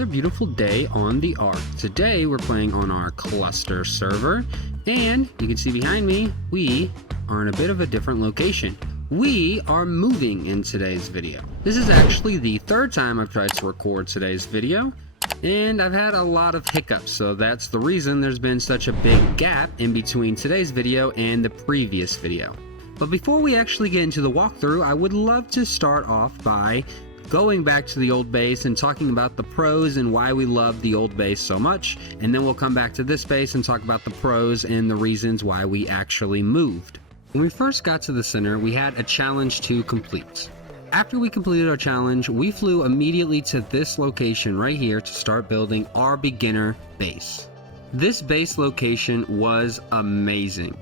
Another beautiful day on the Ark. Today we're playing on our cluster server, and you can see behind me, we are in a bit of a different location. We are moving in today's video. This is actually the third time I've tried to record today's video, and I've had a lot of hiccups, so that's the reason there's been such a big gap in between today's video and the previous video. But before we actually get into the walkthrough, I would love to start off by going back to the old base and talking about the pros and why we love the old base so much, and then we'll come back to this base and talk about the pros and the reasons why we actually moved. When we first got to the center, we had a challenge to complete. After we completed our challenge, we flew immediately to this location right here to start building our beginner base. This base location was amazing.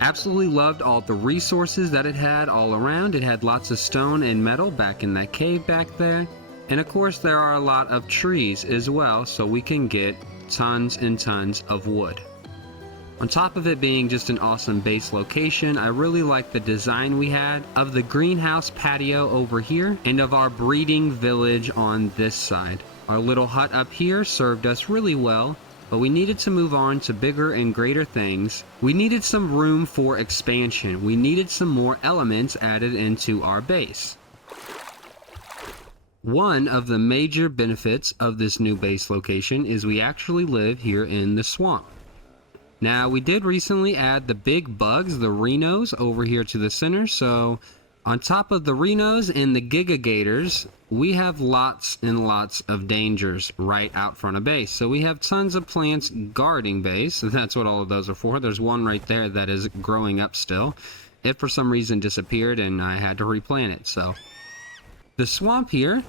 Absolutely loved all the resources that it had all around. It had lots of stone and metal back in that cave back there. And of course there are a lot of trees as well, so we can get tons and tons of wood. On top of it being just an awesome base location, I really like the design we had of the greenhouse patio over here and of our breeding village on this side. Our little hut up here served us really well, but we needed to move on to bigger and greater things. We needed some room for expansion. We needed some more elements added into our base. One of the major benefits of this new base location is we actually live here in the swamp. Now, we did recently add the big bugs, the rhinos, over here to the center, so on top of the rhinos and the gigagators, we have lots and lots of dangers right out front of base. So we have tons of plants guarding base, and that's what all of those are for. There's one right there that is growing up still. It for some reason disappeared and I had to replant it. So the swamp here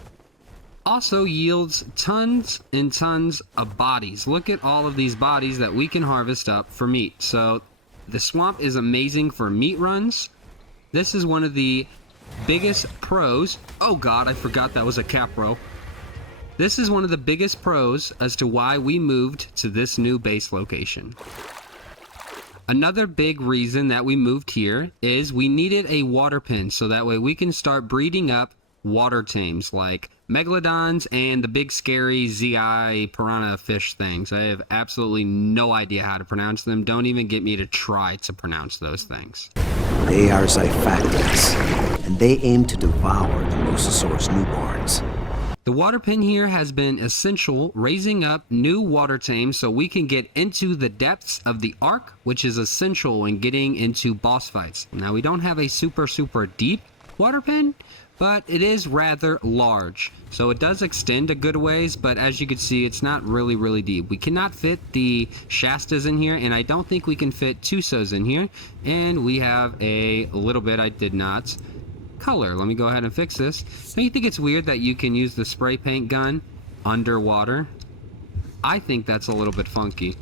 also yields tons and tons of bodies. Look at all of these bodies that we can harvest up for meat. So the swamp is amazing for meat runs. This is one of the biggest pros. Oh god, I forgot that was a capro. This is one of the biggest pros as to why we moved to this new base location. Another big reason that we moved here is we needed a water pen, so that way we can start breeding up water tames like megalodons and the big scary ZI piranha fish things. I have absolutely no idea how to pronounce them. Don't even get me to try to pronounce those things. They are Zyphactids, and they aim to devour the Mosasaurus newborns. The water pen here has been essential raising up new water tames so we can get into the depths of the Ark, which is essential in getting into boss fights. Now, we don't have a super deep water pen, but it is rather large, so it does extend a good ways, but as you can see, it's not really deep. We cannot fit the Shastas in here, and I don't think we can fit Tusos in here, and we have a little bit I did not color. Let me go ahead and fix this. Don't you think it's weird that you can use the spray paint gun underwater? I think that's a little bit funky.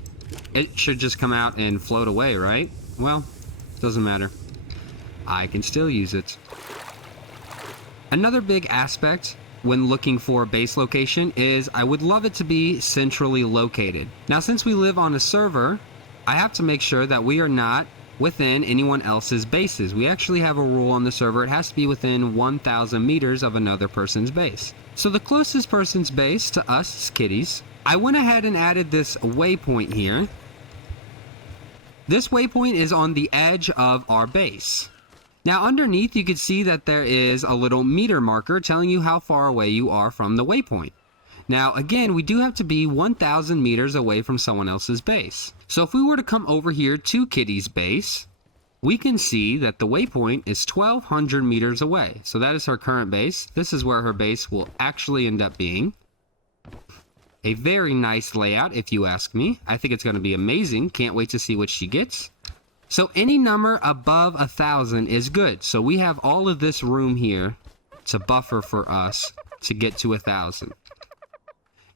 It should just come out and float away, right? Well, doesn't matter. I can still use it. Another big aspect when looking for a base location is I would love it to be centrally located. Now, since we live on a server, I have to make sure that we are not within anyone else's bases. We actually have a rule on the server. It has to be within 1,000 meters of another person's base. So the closest person's base to us kitties, I went ahead and added this waypoint here. This waypoint is on the edge of our base. Now underneath you can see that there is a little meter marker telling you how far away you are from the waypoint. Now again, we do have to be 1,000 meters away from someone else's base. So if we were to come over here to Kitty's base, we can see that the waypoint is 1,200 meters away. So that is her current base. This is where her base will actually end up being. A very nice layout if you ask me. I think it's going to be amazing. Can't wait to see what she gets. So any number above 1,000 is good. So we have all of this room here to buffer for us to get to 1,000.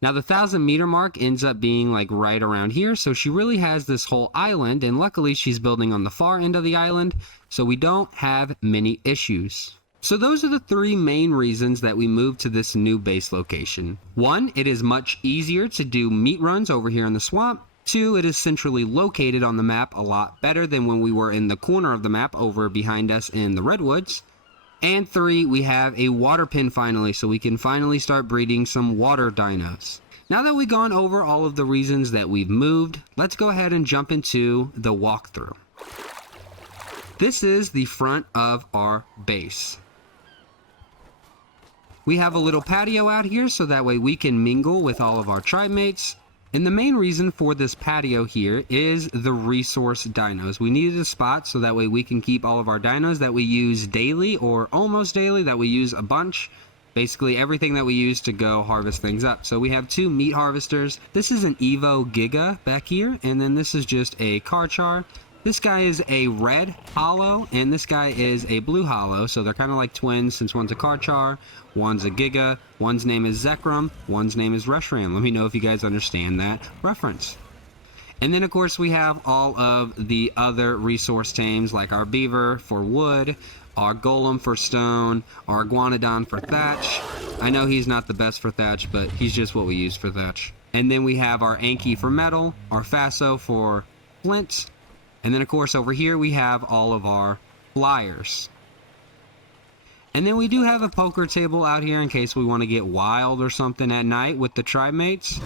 Now the 1,000 meter mark ends up being like right around here. So she really has this whole island, and luckily she's building on the far end of the island, so we don't have many issues. So those are the three main reasons that we moved to this new base location. 1, it is much easier to do meat runs over here in the swamp. 2, it is centrally located on the map a lot better than when we were in the corner of the map over behind us in the Redwoods. And 3, we have a water pen finally, so we can finally start breeding some water dinos. Now that we've gone over all of the reasons that we've moved, let's go ahead and jump into the walkthrough. This is the front of our base. We have a little patio out here so that way we can mingle with all of our tribe mates. And the main reason for this patio here is the resource dinos. We needed a spot so that way we can keep all of our dinos that we use daily or almost daily, that we use a bunch. Basically everything that we use to go harvest things up. So we have 2 meat harvesters. This is an Evo Giga back here, and then this is just a Karchar. This guy is a red hollow, and this guy is a blue hollow, so they're kind of like twins since one's a Karchar, one's a Giga, one's name is Zekrom, one's name is Reshram. Let me know if you guys understand that reference. And then of course we have all of the other resource tames like our beaver for wood, our golem for stone, our iguanodon for thatch. I know he's not the best for thatch, but he's just what we use for thatch. And then we have our Anki for metal, our Faso for flint, and then of course over here we have all of our flyers. And then we do have a poker table out here in case we want to get wild or something at night with the tribe mates.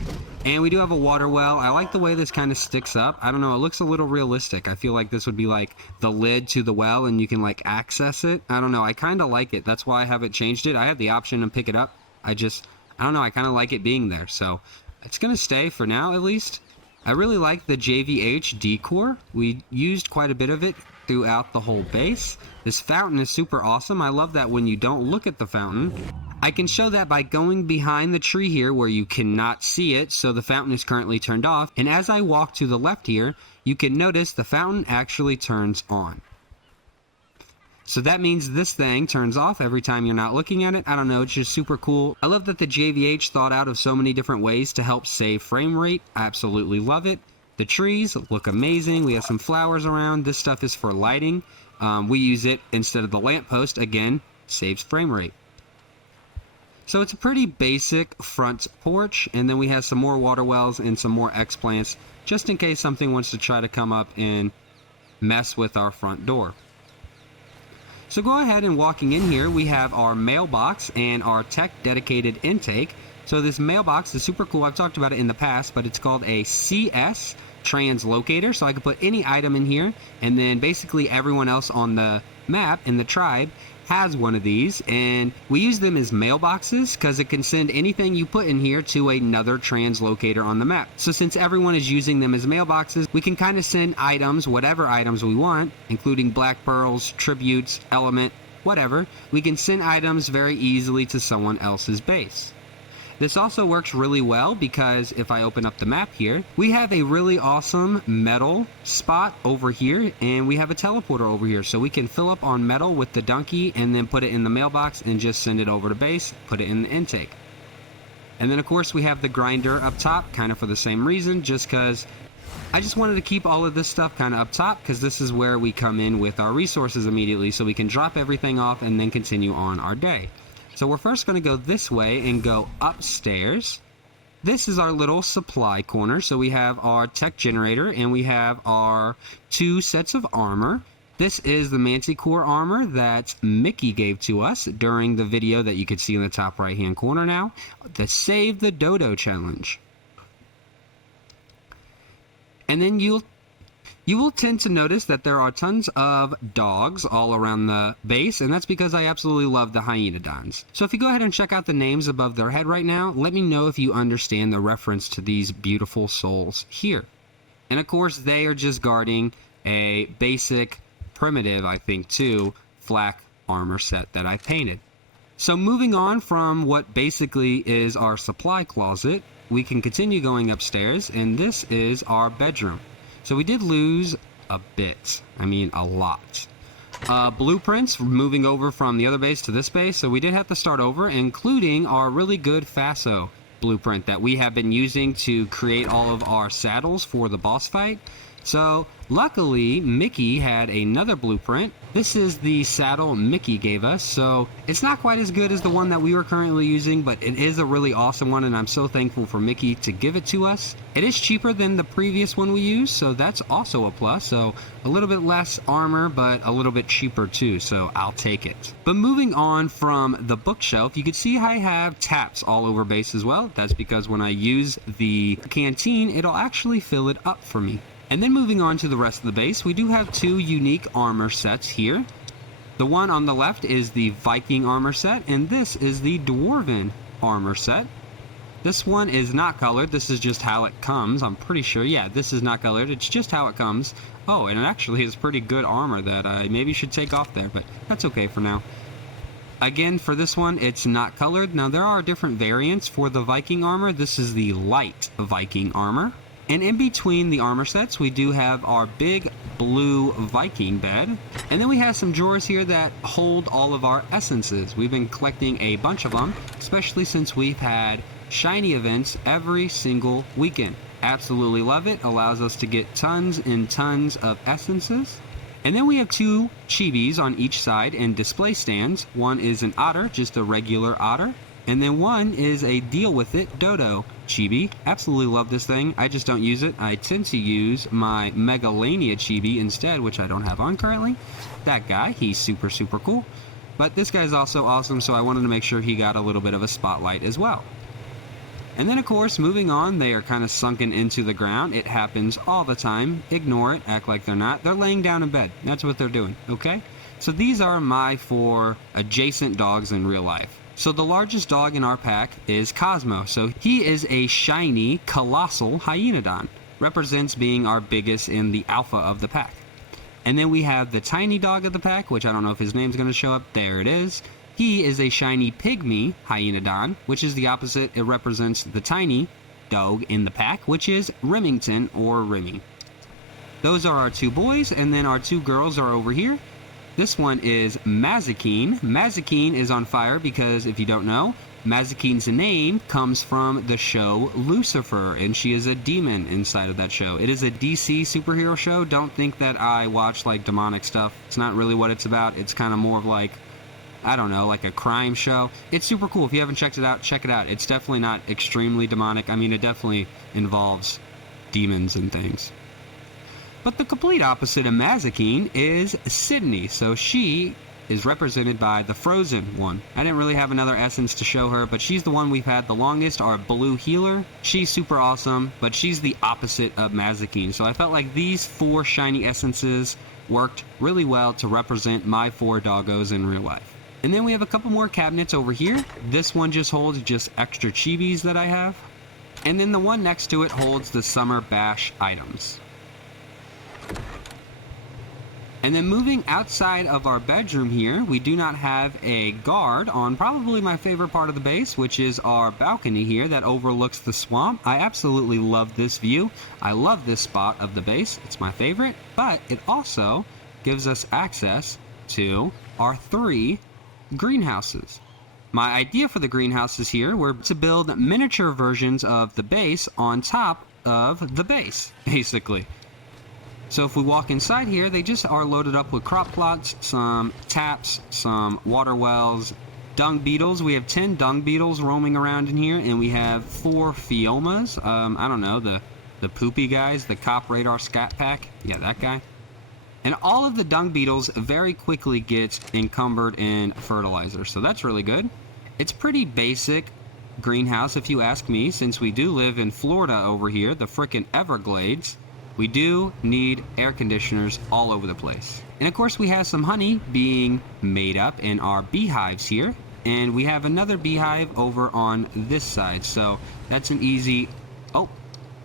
And we do have a water well. I like the way this kind of sticks up. I don't know, it looks a little realistic. I feel like this would be like the lid to the well and you can like access it. I don't know, I kind of like it. That's why I haven't changed it. I have the option to pick it up. I don't know, I kind of like it being there. So it's going to stay for now at least. I really like the JVH decor. We used quite a bit of it throughout the whole base. This fountain is super awesome. I love that when you don't look at the fountain. I can show that by going behind the tree here where you cannot see it, so the fountain is currently turned off. And as I walk to the left here, you can notice the fountain actually turns on. So that means this thing turns off every time you're not looking at it. I don't know, it's just super cool. I love that the JVH thought out of so many different ways to help save frame rate. I absolutely love it. The trees look amazing. We have some flowers around. This stuff is for lighting. We use it instead of the lamppost. Again, saves frame rate. So it's a pretty basic front porch, and then we have some more water wells and some more X-plants just in case something wants to try to come up and mess with our front door. So go ahead and walking in here, we have our mailbox and our tech dedicated intake. So this mailbox is super cool. I've talked about it in the past, but it's called a CS translocator. So I can put any item in here, and then basically everyone else on the map in the tribe has one of these, and we use them as mailboxes because it can send anything you put in here to another translocator on the map. So since everyone is using them as mailboxes, we can kind of send items, whatever items we want, including black pearls, tributes, element, whatever. We can send items very easily to someone else's base. This also works really well because if I open up the map here, we have a really awesome metal spot over here, and we have a teleporter over here. So we can fill up on metal with the donkey and then put it in the mailbox and just send it over to base, put it in the intake. And then of course we have the grinder up top, kind of for the same reason, just because I just wanted to keep all of this stuff kind of up top because this is where we come in with our resources immediately, so we can drop everything off and then continue on our day. So we're first going to go this way and go upstairs. This is our little supply corner. So we have our tech generator and we have our 2 sets of armor. This is the Manticore armor that Mickey gave to us during the video that you can see in the top right hand corner now, the Save the Dodo challenge. And then you will tend to notice that there are tons of dogs all around the base, and that's because I absolutely love the hyenodons. So if you go ahead and check out the names above their head right now, let me know if you understand the reference to these beautiful souls here. And of course, they are just guarding a basic, primitive, I think too, flak armor set that I painted. So moving on from what basically is our supply closet, we can continue going upstairs, and this is our bedroom. So we did lose a bit. I mean, a lot. Blueprints moving over from the other base to this base. So we did have to start over, including our really good Faso blueprint that we have been using to create all of our saddles for the boss fight. So luckily, Mickey had another blueprint This is the saddle Mickey gave us, so it's not quite as good as the one that we were currently using, but it is a really awesome one, and I'm so thankful for Mickey to give it to us. It is cheaper than the previous one we used, so that's also a plus. So a little bit less armor, but a little bit cheaper too, so I'll take it. But moving on from the bookshelf, you can see I have taps all over base as well. That's because when I use the canteen, it'll actually fill it up for me. And then moving on to the rest of the base, we do have two unique armor sets here. The one on the left is the Viking armor set, and this is the Dwarven armor set. This one is not colored. This is just how it comes. I'm pretty sure. Yeah, this is not colored. It's just how it comes. Oh, and it actually is pretty good armor that I maybe should take off there, but that's okay for now. Again, for this one, it's not colored. Now, there are different variants for the Viking armor. This is the light Viking armor. And in between the armor sets, we do have our big blue Viking bed. And then we have some drawers here that hold all of our essences. We've been collecting a bunch of them, especially since we've had shiny events every single weekend. Absolutely love it. Allows us to get tons and tons of essences. And then we have two chibis on each side and display stands. One is an otter, just a regular otter. And then one is a deal with it dodo chibi. Absolutely love this thing. I just don't use it. I tend to use my Megalania chibi instead, which I don't have on currently. That guy, he's super cool. But this guy's also awesome, so I wanted to make sure he got a little bit of a spotlight as well. And then of course, moving on, they are kind of sunken into the ground. It happens all the time. Ignore it, act like they're not. They're laying down in bed. That's what they're doing, okay? So these are my 4 adjacent dogs in real life. So the largest dog in our pack is Cosmo. So he is a shiny, colossal hyenodon. Represents being our biggest in the alpha of the pack. And then we have the tiny dog of the pack, which I don't know if his name's going to show up. There it is. He is a shiny pygmy hyenodon, which is the opposite. It represents the tiny dog in the pack, which is Remington or Remy. Those are our 2 boys, and then our 2 girls are over here. This one is Mazikeen. Mazikeen is on fire because, if you don't know, Mazikeen's name comes from the show Lucifer, and she is a demon inside of that show. It is a DC superhero show. Don't think that I watch like demonic stuff. It's not really what it's about. It's kind of more of like, I don't know, like a crime show. It's super cool. If you haven't checked it out, check it out. It's definitely not extremely demonic. I mean, it definitely involves demons and things. But the complete opposite of Mazikeen is Sydney. So she is represented by the frozen one. I didn't really have another essence to show her, but she's the one we've had the longest, our blue healer. She's super awesome, but she's the opposite of Mazikeen. So I felt like these 4 shiny essences worked really well to represent my 4 doggos in real life. And then we have a couple more cabinets over here. This one just holds just extra chibis that I have. And then the one next to it holds the Summer Bash items. And then moving outside of our bedroom here, we do not have a guard on probably my favorite part of the base, which is our balcony here that overlooks the swamp. I absolutely love this view. I love this spot of the base. It's my favorite, but it also gives us access to our 3 greenhouses. My idea for the greenhouses here were to build miniature versions of the base on top of the base, basically. So if we walk inside here, they just are loaded up with crop plots, some taps, some water wells, dung beetles. We have 10 dung beetles roaming around in here, and we have 4 phiomas. I don't know, the poopy guys, the cop radar scat pack. Yeah, that guy. And all of the dung beetles very quickly get encumbered in fertilizer, so that's really good. It's pretty basic greenhouse if you ask me, since we do live in Florida over here, the frickin' Everglades. We do need air conditioners all over the place. And of course we have some honey being made up in our beehives here. And we have another beehive over on this side. So that's an easy... Oh,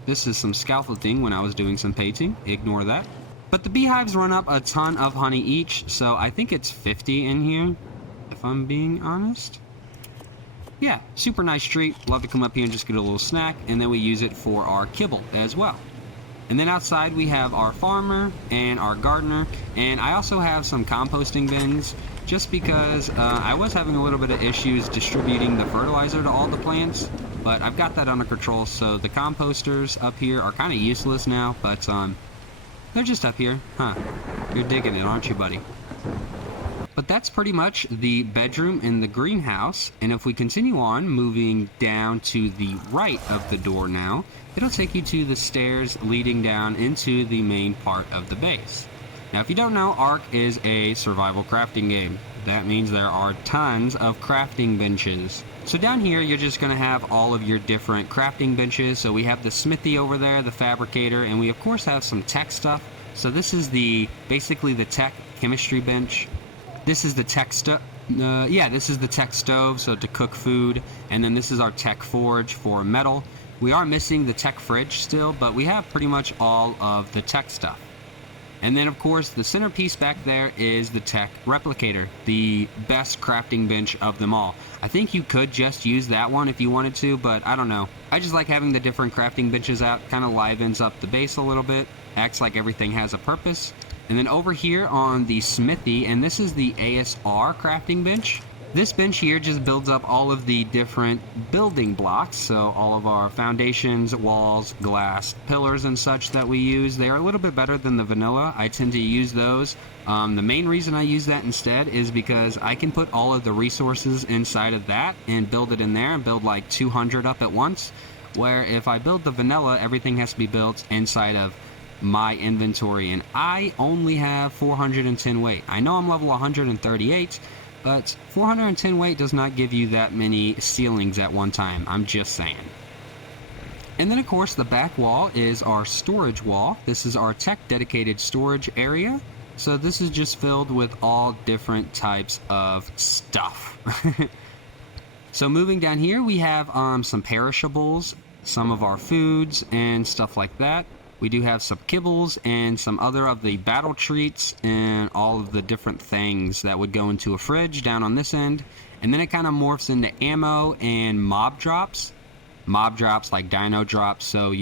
this is some scaffolding when I was doing some painting. Ignore that. But the beehives run up a ton of honey each. So I think it's 50 in here, if I'm being honest. Yeah, super nice treat. Love to come up here and just get a little snack. And then we use it for our kibble as well. And then outside we have our farmer and our gardener, and I also have some composting bins just because I was having a little bit of issues distributing the fertilizer to all the plants, but I've got that under control. So the composters up here are kind of useless now, but they're just up here. Huh, you're digging it, aren't you, buddy? But that's pretty much the bedroom in the greenhouse, and if we continue on moving down to the right of the door now, it'll take you to the stairs leading down into the main part of the base. Now if you don't know, Ark is a survival crafting game. That means there are tons of crafting benches. So down here you're just going to have all of your different crafting benches. So we have the smithy over there, the fabricator, and we of course have some tech stuff. So this is basically the tech chemistry bench. This is the tech stove. This is the tech stove, so to cook food. And then this is our tech forge for metal. We are missing the tech fridge still, but we have pretty much all of the tech stuff. And then of course the centerpiece back there is the tech replicator, the best crafting bench of them all. I think you could just use that one if you wanted to, but I don't know. I just like having the different crafting benches out, kind of livens up the base a little bit, acts like everything has a purpose. And then over here on the smithy, and this is the ASR crafting bench. This bench here just builds up all of the different building blocks, so all of our foundations, walls, glass, pillars and such that we use. They are a little bit better than the vanilla. I tend to use those. The main reason I use that instead is because I can put all of the resources inside of that and build it in there and build like 200 up at once, where if I build the vanilla, everything has to be built inside of my inventory, and I only have 410 weight. I know I'm level 138, but 410 weight does not give you that many ceilings at one time. I'm just saying. And then of course the back wall is our storage wall. This is our tech dedicated storage area. So this is just filled with all different types of stuff. So moving down here we have some perishables, some of our foods and stuff like that. We do have some kibbles and some other of the battle treats and all of the different things that would go into a fridge down on this end. And then it kind of morphs into ammo and mob drops. Mob drops like dino drops. So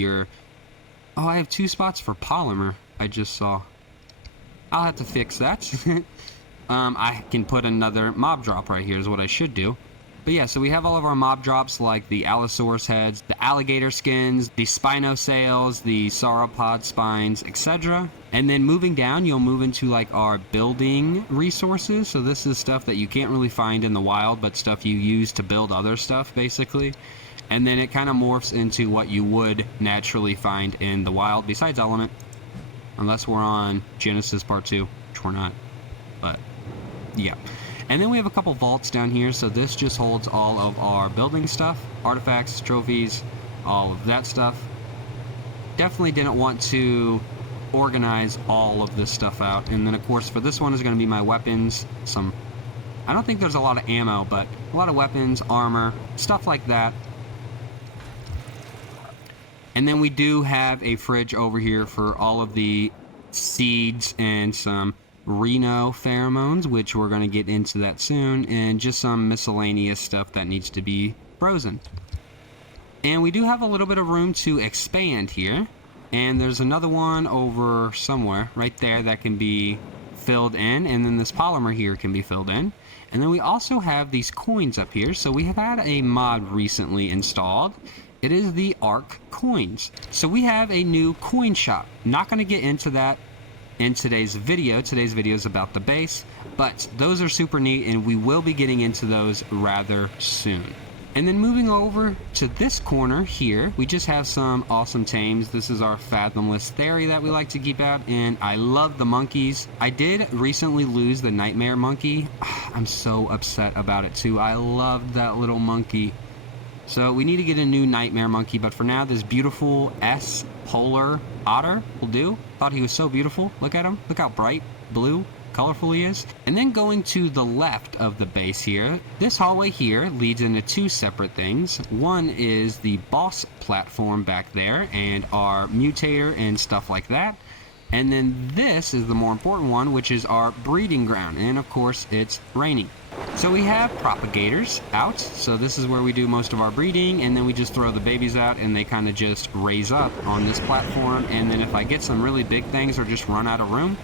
I have 2 spots for polymer, I just saw. I'll have to fix that. I can put another mob drop right here is what I should do. But yeah, so we have all of our mob drops like the Allosaurus heads, the alligator skins, the Spinosaurs, the sauropod spines, etc. And then moving down, you'll move into like our building resources. So this is stuff that you can't really find in the wild, but stuff you use to build other stuff basically. And then it kind of morphs into what you would naturally find in the wild besides element. Unless we're on Genesis Part 2, which we're not. But yeah. And then we have a couple vaults down here, so this just holds all of our building stuff, artifacts, trophies, all of that stuff. Definitely didn't want to organize all of this stuff out. And then of course for this one is going to be my weapons, I don't think there's a lot of ammo, but a lot of weapons, armor, stuff like that. And then we do have a fridge over here for all of the seeds and some Reno pheromones, which we're going to get into that soon, and just some miscellaneous stuff that needs to be frozen. And we do have a little bit of room to expand here, and there's another one over somewhere right there that can be filled in, and then this polymer here can be filled in. And then we also have these coins up here. So we have had a mod recently installed. It is the Ark coins. So we have a new coin shop. Not going to get into that in today's video. Today's video is about the base, but those are super neat and we will be getting into those rather soon. And then moving over to this corner here, we just have some awesome tames. This is our Fathomless Theory that we like to keep out, and I love the monkeys. I did recently lose the Nightmare monkey. I'm so upset about it too. I loved that little monkey. So we need to get a new Nightmare monkey, but for now, this beautiful S polar otter will do. Thought he was so beautiful. Look at him. Look how bright blue, colorful he is. And then going to the left of the base here, this hallway here leads into 2 separate things. One is the boss platform back there and our mutator and stuff like that. And then this is the more important one, which is our breeding ground. And of course, it's raining. So we have propagators out. So this is where we do most of our breeding, and then we just throw the babies out and they kind of just raise up on this platform. And then if I get some really big things or just run out of room,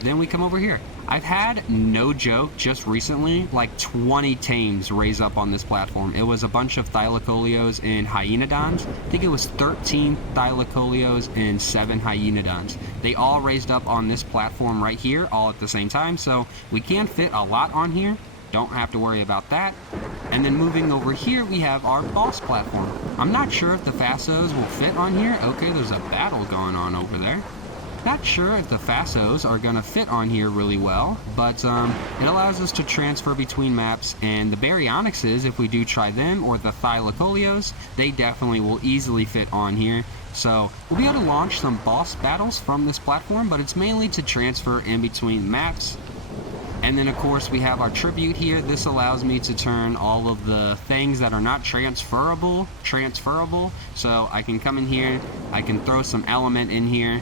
then we come over here. I've had, no joke, just recently, like 20 tames raise up on this platform. It was a bunch of Thylacoleos and Hyaenodons. I think it was 13 Thylacoleos and 7 Hyaenodons. They all raised up on this platform right here, all at the same time, so we can fit a lot on here. Don't have to worry about that. And then moving over here, we have our boss platform. I'm not sure if the Fassos will fit on here. Okay, there's a battle going on over there. Not sure if the Fassos are going to fit on here really well, but it allows us to transfer between maps, and the Baryonyxes, if we do try them, or the Thylacoleos, they definitely will easily fit on here. So we'll be able to launch some boss battles from this platform, but it's mainly to transfer in between maps. And then of course we have our tribute here. This allows me to turn all of the things that are not transferable. So I can come in here, I can throw some element in here,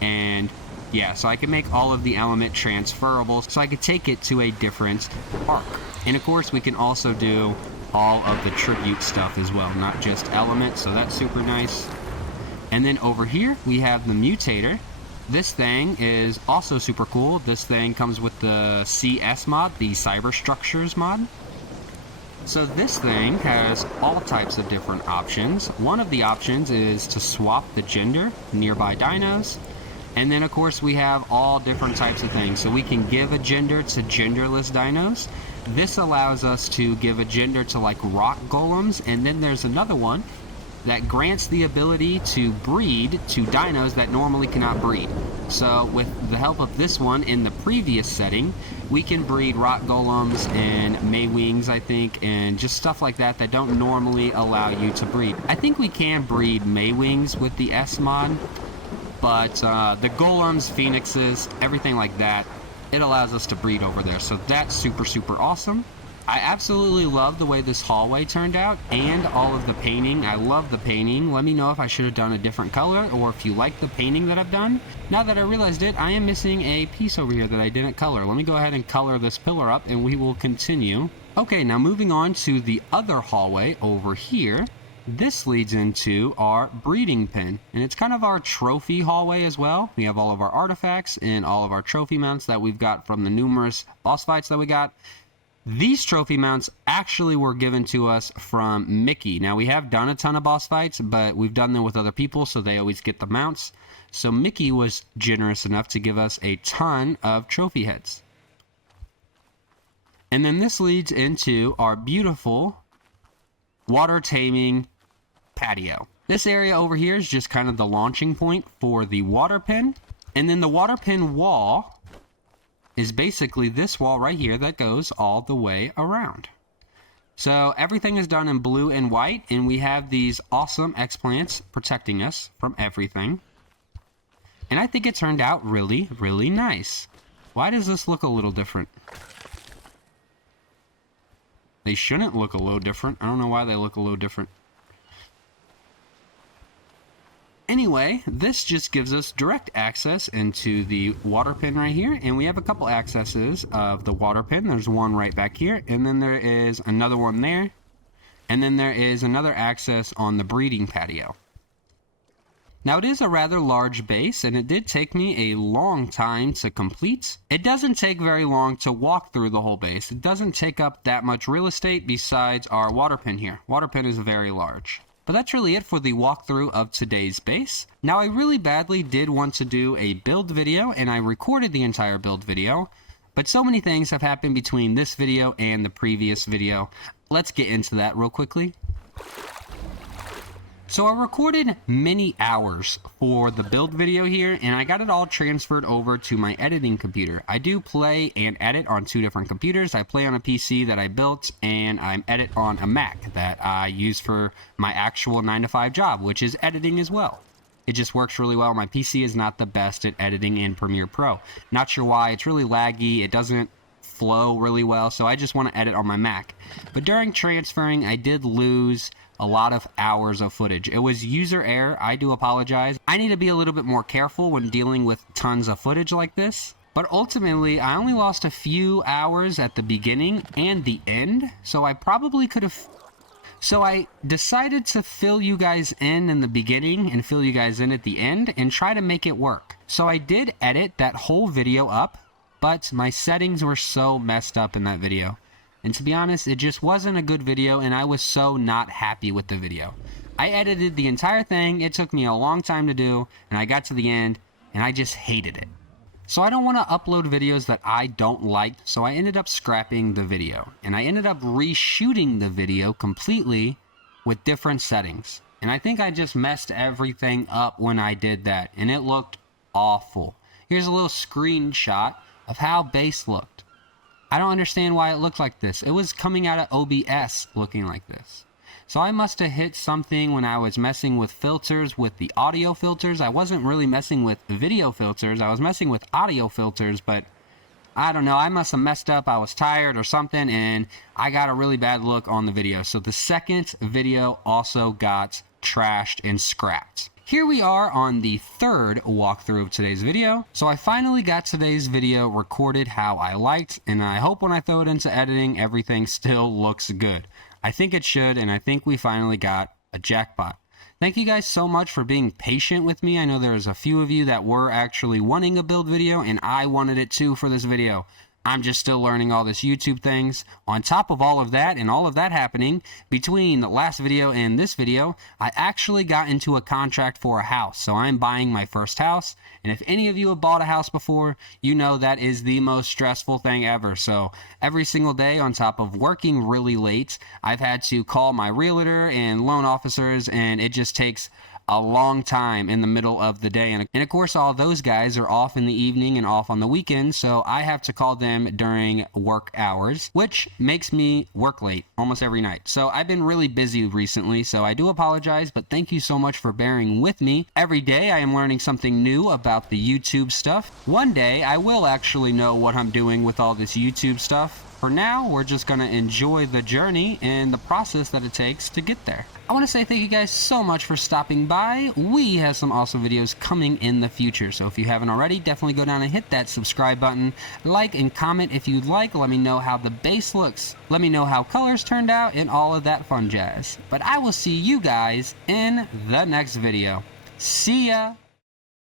and yeah, so I can make all of the element transferable, so I could take it to a different arc. And of course we can also do all of the tribute stuff as well, not just element, so that's super nice. And then over here we have the mutator. This thing is also super cool. This thing comes with the CS mod, the Cyber Structures mod. So this thing has all types of different options. One of the options is to swap the gender nearby dinos. And then of course we have all different types of things. So we can give a gender to genderless dinos. This allows us to give a gender to like rock golems. And then there's another one that grants the ability to breed to dinos that normally cannot breed. So with the help of this one in the previous setting, we can breed rock golems and Maywings, I think, and just stuff like that that don't normally allow you to breed. I think we can breed Maywings with the S mod, but the golems, phoenixes, everything like that, it allows us to breed over there. So that's super, super awesome. I absolutely love the way this hallway turned out and all of the painting. I love the painting. Let me know if I should have done a different color or if you like the painting that I've done. Now that I realized it, I am missing a piece over here that I didn't color. Let me go ahead and color this pillar up and we will continue. Okay, now moving on to the other hallway over here. This leads into our breeding pen, and it's kind of our trophy hallway as well. We have all of our artifacts and all of our trophy mounts that we've got from the numerous boss fights that we got. These trophy mounts actually were given to us from Mickey. Now, we have done a ton of boss fights, but we've done them with other people, so they always get the mounts. So Mickey was generous enough to give us a ton of trophy heads. And then this leads into our beautiful water taming patio. This area over here is just kind of the launching point for the water pen. And then the water pen wall is basically this wall right here that goes all the way around. So everything is done in blue and white, and we have these awesome X-plants protecting us from everything. And I think it turned out really, really nice. Why does this look a little different? They shouldn't look a little different. I don't know why they look a little different. Anyway, this just gives us direct access into the water pen right here, and we have a couple accesses of the water pen. There's one right back here, and then there is another one there, and then there is another access on the breeding patio. Now, it is a rather large base, and it did take me a long time to complete. It doesn't take very long to walk through the whole base. It doesn't take up that much real estate besides our water pen here. Water pen is very large. But that's really it for the walkthrough of today's base. Now, I really badly did want to do a build video, and I recorded the entire build video, but so many things have happened between this video and the previous video. Let's get into that real quickly. So I recorded many hours for the build video here, and I got it all transferred over to my editing computer. I do play and edit on two different computers. I play on a PC that I built, and I edit on a Mac that I use for my actual 9-to-5 job, which is editing as well. It just works really well. My PC is not the best at editing in Premiere Pro. Not sure why. It's really laggy. It doesn't flow really well, so I just want to edit on my Mac. But during transferring, I did lose a lot of hours of footage. It was user error. I do apologize. I need to be a little bit more careful when dealing with tons of footage like this. But ultimately, I only lost a few hours at the beginning and the end, so I probably could have... So I decided to fill you guys in the beginning and fill you guys in at the end and try to make it work. So I did edit that whole video up but my settings were so messed up in that video. And to be honest, it just wasn't a good video, and I was so not happy with the video. I edited the entire thing, it took me a long time to do, and I got to the end, and I just hated it. So I don't want to upload videos that I don't like, so I ended up scrapping the video. And I ended up reshooting the video completely with different settings. And I think I just messed everything up when I did that, and it looked awful. Here's a little screenshot of how bass looked. I don't understand why it looked like this. It was coming out of OBS looking like this. So I must have hit something when I was messing with filters, with the audio filters. I wasn't really messing with video filters. I was messing with audio filters, but I don't know. I must have messed up. I was tired or something, and I got a really bad look on the video. So the second video also got trashed and scrapped. Here we are on the third walkthrough of today's video. So I finally got today's video recorded how I liked, and I hope when I throw it into editing, everything still looks good. I think it should, and I think we finally got a jackpot. Thank you guys so much for being patient with me. I know there's a few of you that were actually wanting a build video, and I wanted it too for this video. I'm just still learning all this YouTube things. On top of all of that and all of that happening, between the last video and this video, I actually got into a contract for a house. So I'm buying my first house. And if any of you have bought a house before, you know that is the most stressful thing ever. So every single day, on top of working really late, I've had to call my realtor and loan officers, and it just takes a long time in the middle of the day. And of course, all those guys are off in the evening and off on the weekends, so I have to call them during work hours, which makes me work late almost every night. So I've been really busy recently, so I do apologize, but thank you so much for bearing with me. Every day I am learning something new about the YouTube stuff. One day I will actually know what I'm doing with all this YouTube stuff. For now, we're just going to enjoy the journey and the process that it takes to get there. I want to say thank you guys so much for stopping by. We have some awesome videos coming in the future, so if you haven't already, definitely go down and hit that subscribe button. Like and comment if you'd like. Let me know how the bass looks. Let me know how colors turned out and all of that fun jazz. But I will see you guys in the next video. See ya!